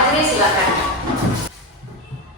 Fajri silakan.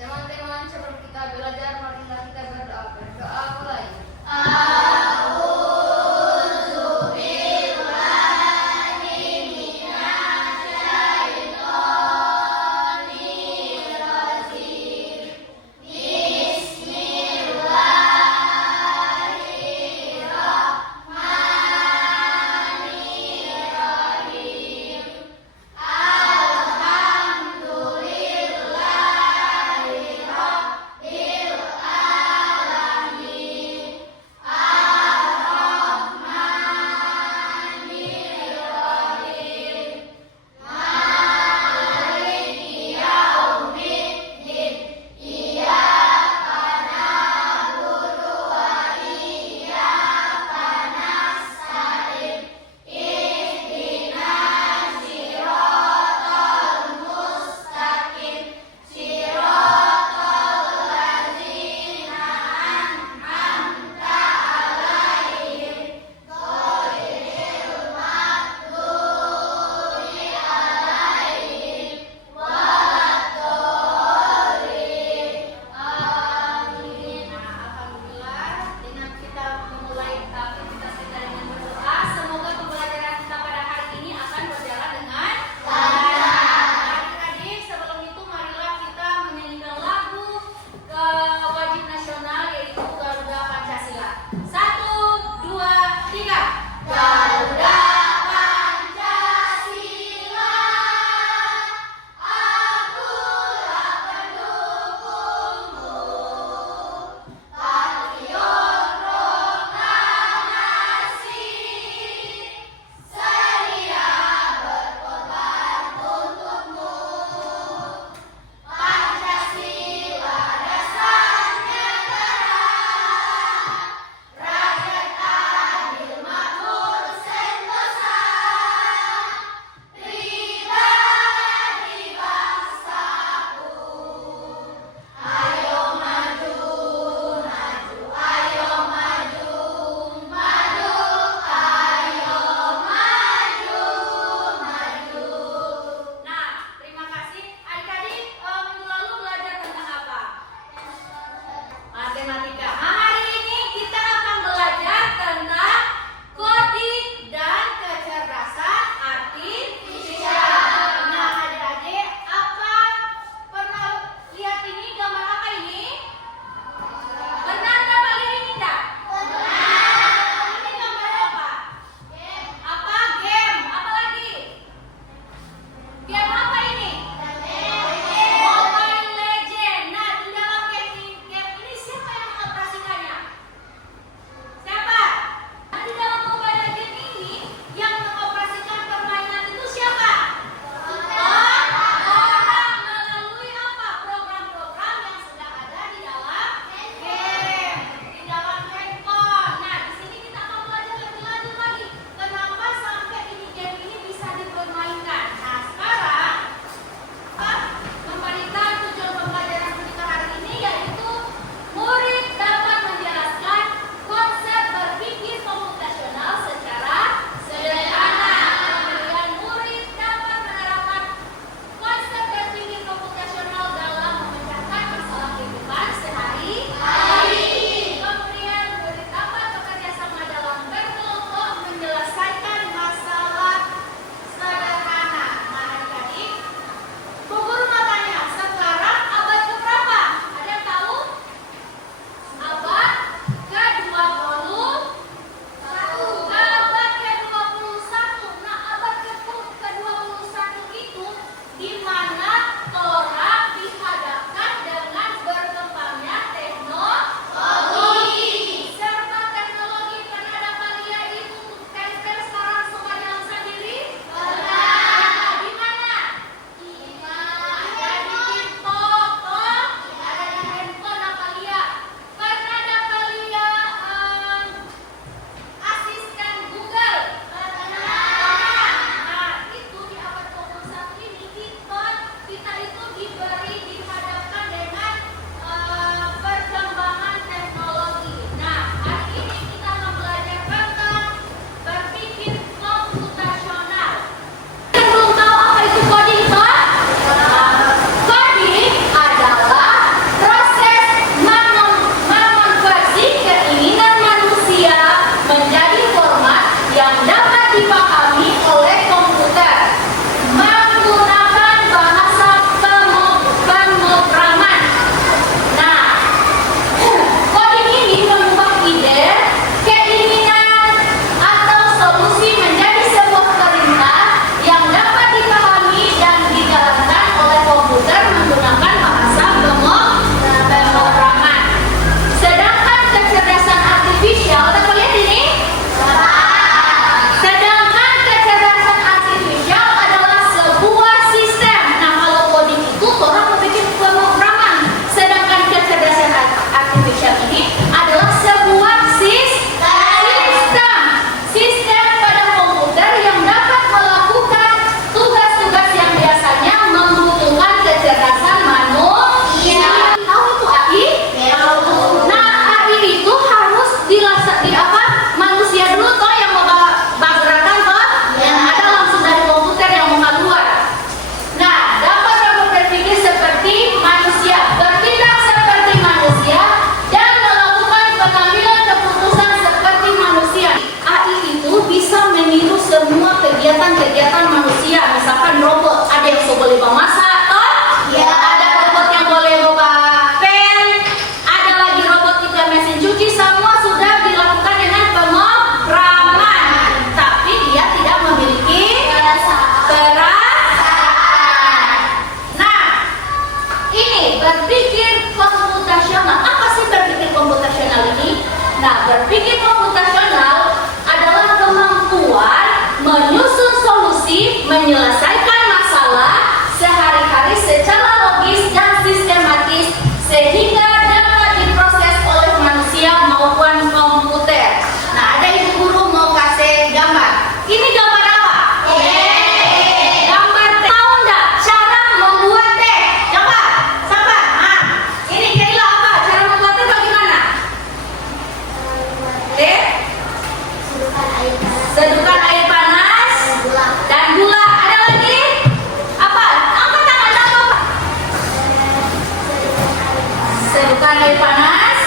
Teman-teman, sebelum kita belajar, marilah kita berdoa. Berdoa mulai. Alhamdulillah. Nah, berpikir komputasional adalah kemampuan menyusun solusi, menyelesaikan masalah sehari-hari secara logis dan sistematis sehingga dapat diproses oleh manusia maupun komputer. Nah, ada ibu guru mau kasih gambar. Ini gambar apa? Gambar teh. Tahu nggak cara membuat teh? Coba, siapa? Nah, ini Kaila apa? Cara membuat teh bagaimana? Teh? Sedukan air panas dan gula. Ada lagi? Apa? Angkat tangan apa? Sedukan air panas,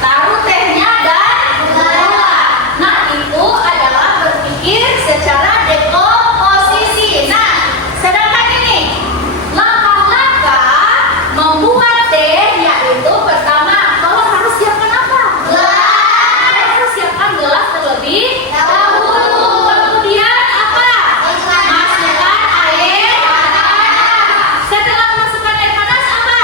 taruh tehnya dan gula. Nah, itu adalah berpikir secara dekomposisi. Nah, sedangkan ini langkah-langkah membuat teh, yaitu pertama, kalau harus siapkan apa? Harus siapkan gelas terlebih dahulu. Kemudian apa? Masukkan air panas. Setelah masukkan air panas apa?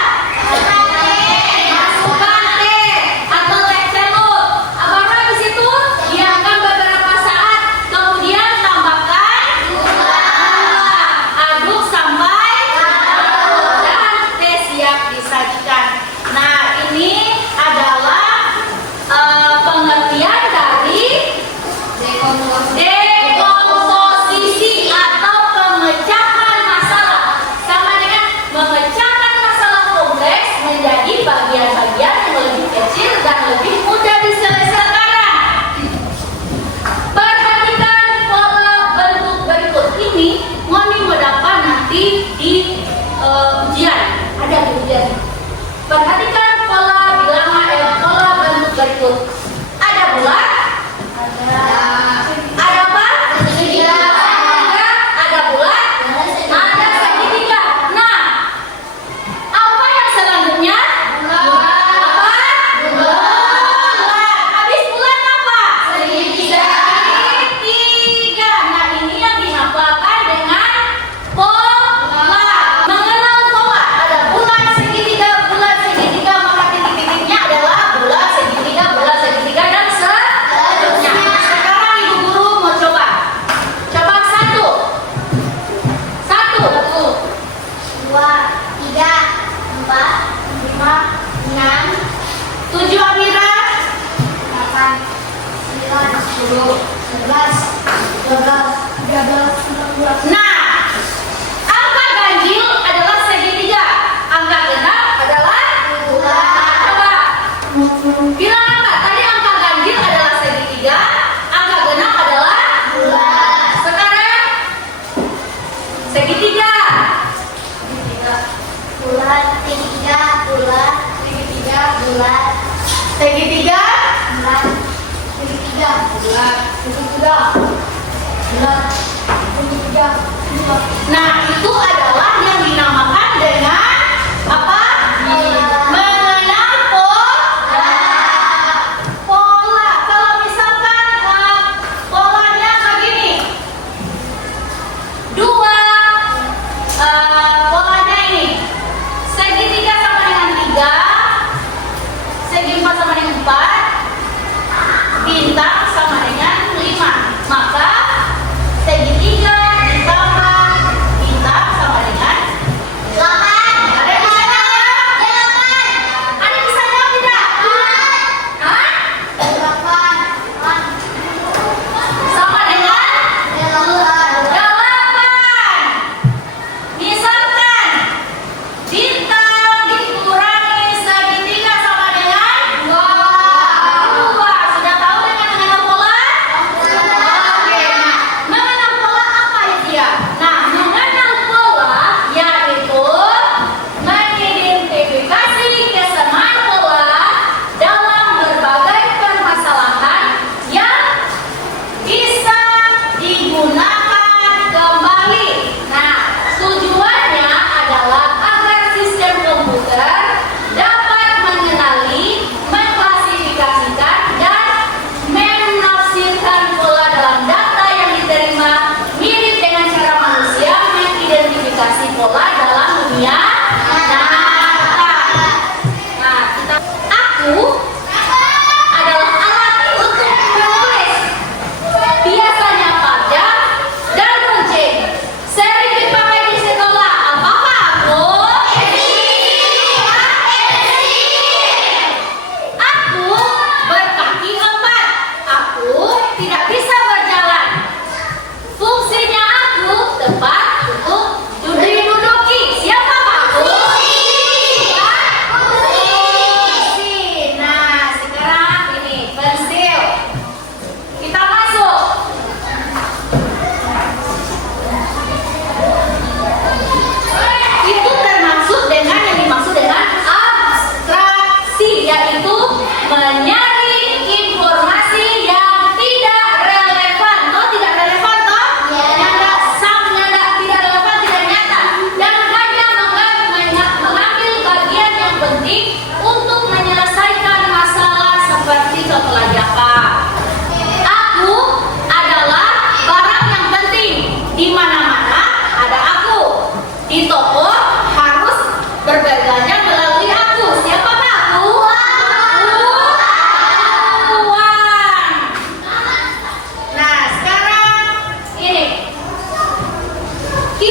Masukkan teh atau teh celup. Baru habis itu diamkan beberapa saat. Kemudian tambahkan gula. Aduk sampai dan teh siap disajikan. Nah, ini adalah pengertian dari dekomposisi atau pemecahan masalah. Sama dengan memecahkan masalah kompleks menjadi bagian-bagian yang lebih kecil dan lebih mudah diselesaikan. Perhatikan pola bentuk berikut ini. Moni mau dapat nanti di ujian. Ada di ujian. Perhatikan pola pola bentuk berikut. Ada bulat. Ada apa? Segitiga. Ada bulat. Ada segitiga. Nah, apa yang selanjutnya? Apa? Bulat. Habis bulat apa? Segitiga. Segitiga. Nah, ini yang dinamakan dengan pola. Mengenal pola. Ada bulat, segitiga, maka titik-titiknya adalah bulat, segitiga, dan seterusnya. Sekarang ibu guru mau coba. Coba satu, 2, 3, 4, 5, 6, 7 Amira, 8, 9, 10, 11, 12, 13, 14. Nah, angka ganjil adalah segitiga, angka genap adalah bulat. Coba bilang apa? Tadi angka ganjil adalah segitiga, angka genap adalah bulat. Sekarang segitiga. Bulat, segitiga, bulat, segitiga, bulat, Segitiga. bulat, segitiga, bulat, segitiga, bulat, segitiga, bulat. Nah, itu adalah yang dinamakan dengan apa? Mengenal pola. Kalau misalkan polanya begini, dua polanya ini, segitiga sama dengan 3, segi 4 sama dengan 4, bintang sama dengan 5. Maka segitiga ditambah bintang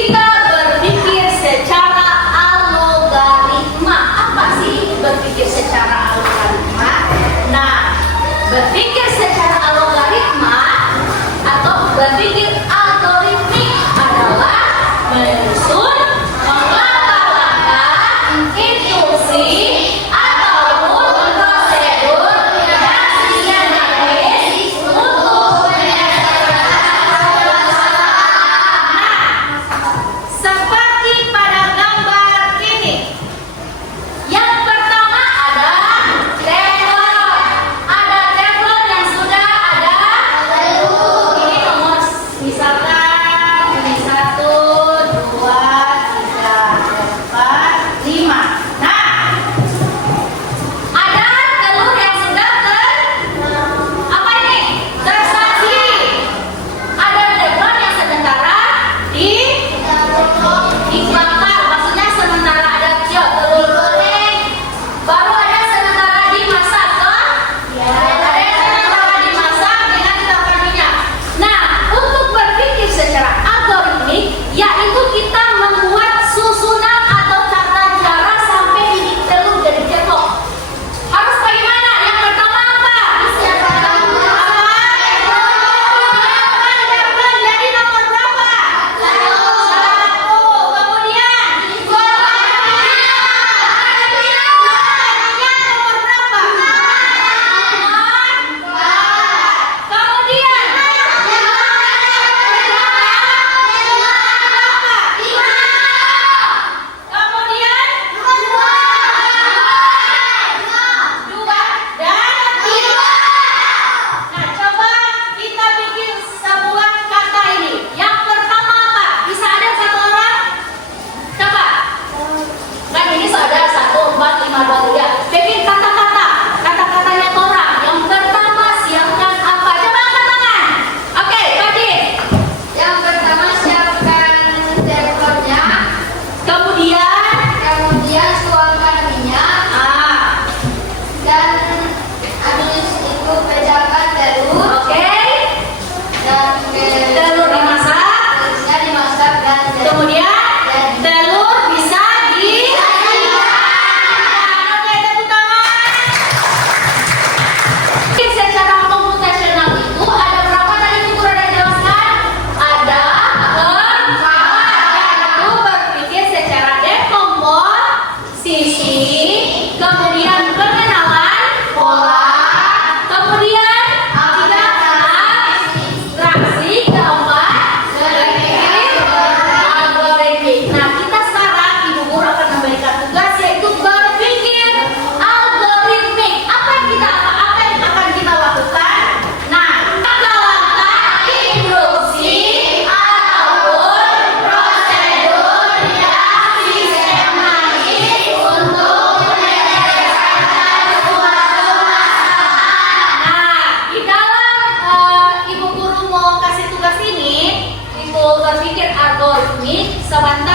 kita berpikir secara algoritma. Apa sih berpikir secara algoritma? Nah, berpikir secara algoritma atau berpikir algoritmik adalah menyusun langkah-langkah, instruksi ataupun prosedur yang sistematis untuk seperti pada gambar ini. Yang pertama ada teflon. Ada teflon yang sudah ada. Ini nomor misalkan ini 1, 2, 3, 4, 5. Nah, ada telur yang sudah apa ini? Tersaji. Ada teflon yang sementara dibakar, maksudnya sementara ada telur goreng. Baru ada sementara dimasak, toh? Ada yang sementara dimasak dengan ditambahkan minyak. Nah, untuk berpikir secara algoritmik, yaitu kita membuat susunan atau tata cara sampai ini telur jadi ceplok. Harus bagaimana? Yang pertama apa? Teflon jadi nomor berapa? 1. Kemudian minyak nomor berapa? 4. Kemudian kemudian 2 dan 3. Nah, coba kita bikin sebuah kata ini. Yang pertama apa? Bisa ada satu orang? Coba. Kan ini ada 1, 4, 5, 2, 3. Bikin kata-kata. Kata-katanya orang. Yang pertama siapkan apa? Coba angkat tangan. Oke, Fadil. Yang pertama siapkan teflonnya, Kemudian kemudian tuangkan minyak dan habis itu pecahkan telur oke. dan Telur dimasak. telurnya dimasak dan Kemudian telur bisa Oke, tepuk tangan. Secara komputasional itu ada berapa tadi Bu Guru yang jelaskan? Ada 4. Yaitu berpikir secara dekomposisi, kemudian pengenalan pola, kemudian abstraksi, keempat berpikir algoritmik. Nah, kita sekarang Ibu Guru akan memberikan tugas yaitu berpikir algoritmik. Apa yang akan kita lakukan? Nah, langkah-langkah instruksi ataupun prosedur yang sistematis untuk menyelesaikan suatu masalah. Nah, di dalam Ibu Guru mau kasih tugas ini, Ibu berpikir algoritmik sebentar.